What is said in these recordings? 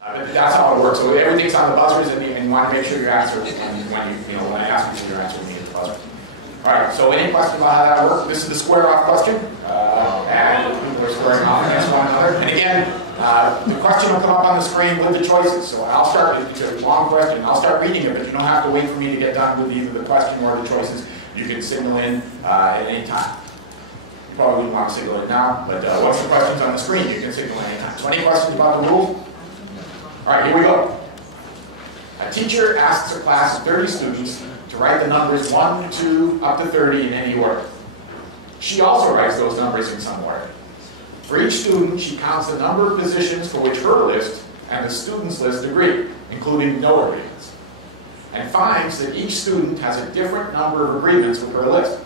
But that's how it works. So everything's on the buzzers, and you want to make sure you answer when when I ask you your answer, you need the buzzer. All right. So any question about how that works? This is the square off question, and people are squaring off against one another. And again, the question will come up on the screen with the choices. So I'll start. It's a long question. I'll start reading it, but you don't have to wait for me to get done with either the question or the choices. You can signal in at any time. You probably wouldn't want to signal in now, but once the question's on the screen, you can signal in anytime. So any questions about the rules? All right, here we go. A teacher asks a class of 30 students to write the numbers 1, 2, up to 30 in any order. She also writes those numbers in some order. For each student, she counts the number of positions for which her list and the student's list agree, including no agreements, and finds that each student has a different number of agreements with her list.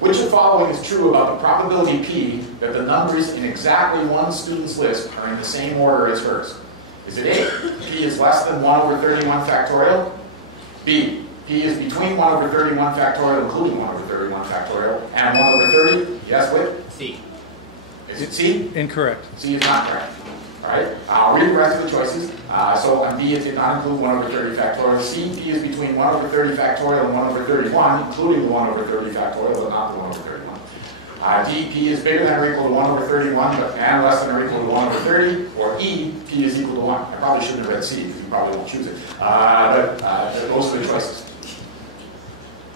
Which of the following is true about the probability P that the numbers in exactly one student's list are in the same order as hers? Is it A, P is less than 1 over 31 factorial? B, P is between 1 over 31 factorial, including 1 over 31 factorial, and 1 over 30? Yes, Whit? C. Is it C? Incorrect. C is not correct. All right, I'll read the rest of the choices. So on B, it did not include 1 over 30 factorial. C, P is between 1 over 30 factorial and 1 over 31, including the 1 over 30 factorial, but not the 1 over 31. D, P is bigger than or equal to 1 over 31, and less than or equal to 1 over 30. Or E, P is equal to 1. I probably shouldn't have read C, because you probably won't choose it. But those are the choices.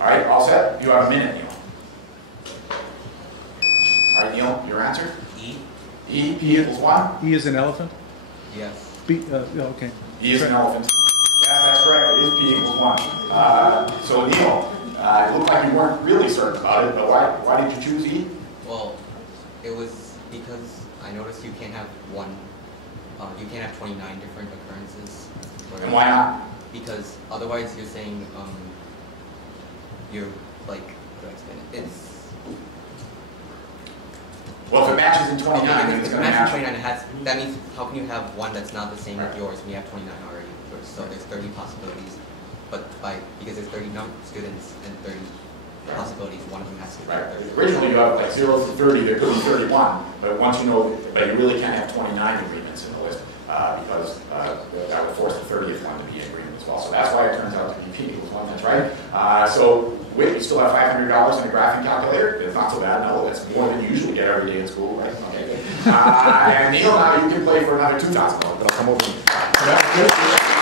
All right, all set? You have a minute, Neil. All right, Neil, your answer? E. E, P equals 1? E is an elephant? Yes. B, okay. E is an elephant. Yes, that's correct. It is P equals 1. So Neil, it looked like you weren't really certain about it, but why did you choose E? Well, it was because I noticed you can't have you can't have 29 different occurrences. And why not? Because otherwise you're saying, you're like, how do I explain it? It's... Well, if it matches in 29, then it's going to match. 29, that means how can you have one that's not the same as yours when you have 29 already? So there's 30 possibilities. But because there's 30 students and 30 possibilities, one of them has to be 30. Originally you have like 0 through 30, there could be 31, but once you know, but you really can't have 29 agreements in the list because that would force the 30th one to be in agreement as well. So that's why it turns out to be P equals 1, that's right. So Whit, you still have $500 in a graphing calculator. It's not so bad, no, that's more than you usually get every day in school, right? Okay, good. And Neil, now you can play for another $2,000, but I'll come over.